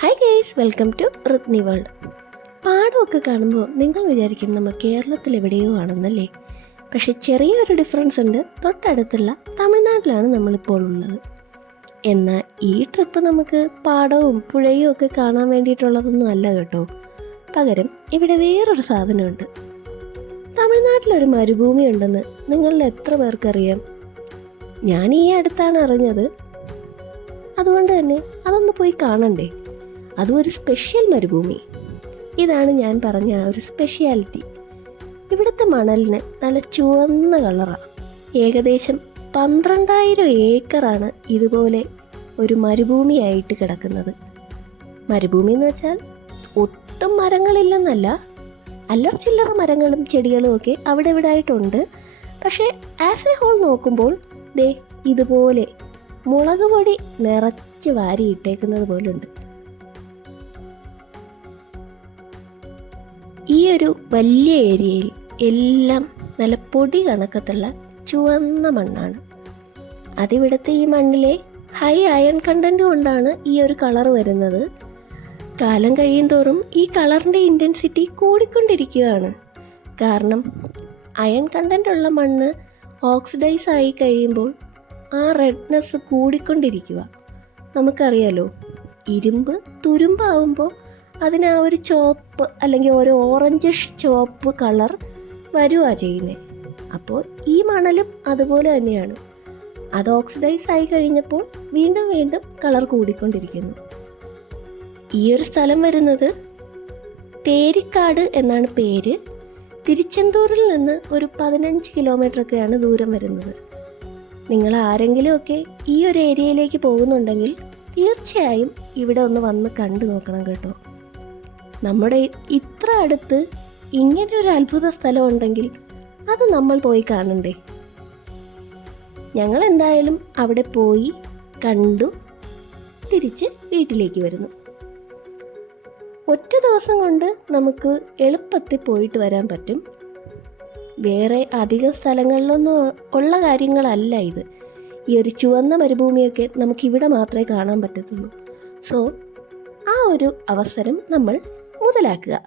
Hi guys welcome to Rithni world പാടമൊക്കെ കാണുമ്പോൾ നിങ്ങൾ വിചാരിക്കും നമ്മൾ കേരളത്തിൽ എവിടെയോ ആണെന്നല്ലേ? പക്ഷെ ചെറിയൊരു ഡിഫറൻസ് ഉണ്ട്. തൊട്ടടുത്തുള്ള തമിഴ്നാട്ടിലാണ് നമ്മളിപ്പോൾ ഉള്ളത്. എന്നാൽ ഈ ട്രിപ്പ് നമുക്ക് പാടവും പുഴയും ഒക്കെ കാണാൻ വേണ്ടിയിട്ടുള്ളതൊന്നും അല്ല കേട്ടോ. പകരം ഇവിടെ വേറൊരു സാധനമുണ്ട്. തമിഴ്നാട്ടിലൊരു മരുഭൂമി ഉണ്ടെന്ന് നിങ്ങളിൽ എത്ര പേർക്കറിയാം? ഞാൻ ഈ അടുത്താണ് അറിഞ്ഞത്. അതുകൊണ്ട് തന്നെ അതൊന്ന് പോയി കാണണ്ടേ? അതും ഒരു സ്പെഷ്യൽ മരുഭൂമി. ഇതാണ് ഞാൻ പറഞ്ഞ ആ ഒരു സ്പെഷ്യാലിറ്റി ഇവിടുത്തെ മണലിന് നല്ല ചുവന്ന കളറാണ് ഏകദേശം പന്ത്രണ്ടായിരം ഏക്കറാണ് ഇതുപോലെ ഒരു മരുഭൂമിയായിട്ട് കിടക്കുന്നത്. മരുഭൂമി എന്ന് വെച്ചാൽ ഒട്ടും മരങ്ങളില്ലെന്നല്ല അല്ലറ ചില്ലറ മരങ്ങളും ചെടികളും ഒക്കെ അവിടെ ഇവിടെ ആയിട്ടുണ്ട് പക്ഷേ ആസ് എ ഹോൾ നോക്കുമ്പോൾ ദേ ഇതുപോലെ മുളക് പൊടി നിറച്ച് വാരി ഇട്ടേക്കുന്നത് പോലുണ്ട്. ഈ ഒരു വലിയ ഏരിയയിൽ എല്ലാം നല്ല പൊടി കണക്കത്തുള്ള ചുവന്ന മണ്ണാണ്. അതിവിടുത്തെ ഈ മണ്ണിലെ ഹൈ അയൺ കണ്ടന്റ് കൊണ്ടാണ് ഈ ഒരു കളർ വരുന്നത്. കാലം കഴിയും തോറും ഈ കളറിന്റെ ഇന്റൻസിറ്റി കൂടിക്കൊണ്ടിരിക്കുകയാണ്. കാരണം അയൺ കണ്ടന്റ് ഉള്ള മണ്ണ് ഓക്സിഡൈസ് ആയി കഴിയുമ്പോൾ ആ റെഡ്നെസ് കൂടിക്കൊണ്ടിരിക്കുക. നമുക്കറിയാലോ ഇരുമ്പ് തുരുമ്പാവുമ്പോൾ അതിന് ആ ഒരു ചുവപ്പ് അല്ലെങ്കിൽ ഒരു ഓറഞ്ചിഷ് ചുവപ്പ് കളർ വരുക ചെയ്യുന്നത് അപ്പോൾ ഈ മണലും അതുപോലെ തന്നെയാണ്. അത് ഓക്സിഡൈസ് ആയി കഴിഞ്ഞപ്പോൾ വീണ്ടും വീണ്ടും കളർ കൂടിക്കൊണ്ടിരിക്കുന്നു. ഈ ഒരു സ്ഥലം വരുന്നത് തേരിക്കാട് എന്നാണ് പേര്. തിരുച്ചെന്തൂരിൽ നിന്ന് ഒരു പതിനഞ്ച് കിലോമീറ്റർ ഒക്കെയാണ് ദൂരം വരുന്നത്. നിങ്ങൾ ആരെങ്കിലുമൊക്കെ ഈ ഒരു ഏരിയയിലേക്ക് പോകുന്നുണ്ടെങ്കിൽ തീർച്ചയായും ഇവിടെ ഒന്ന് വന്ന് കണ്ടു നോക്കണം കേട്ടോ. നമ്മുടെ ഇത്ര അടുത്ത് ഇങ്ങനെ ഒരു അത്ഭുത സ്ഥലം ഉണ്ടെങ്കിൽ അത് നമ്മൾ പോയി കാണണ്ടേ? ഞങ്ങൾ എന്തായാലും അവിടെ പോയി കണ്ടു തിരിച്ച് വീട്ടിലേക്ക് വരുന്നു. ഒറ്റ ദിവസം കൊണ്ട് നമുക്ക് എളുപ്പത്തിൽ പോയിട്ട് വരാൻ പറ്റും. വേറെ അധികം സ്ഥലങ്ങളിലൊന്നും ഉള്ള കാര്യങ്ങളല്ല ഇത്. ഈ ഒരു ചുവന്ന മരുഭൂമിയൊക്കെ നമുക്കിവിടെ മാത്രമേ കാണാൻ പറ്റത്തുള്ളൂ. സോ ആ ഒരു അവസരം നമ്മൾ 这两个。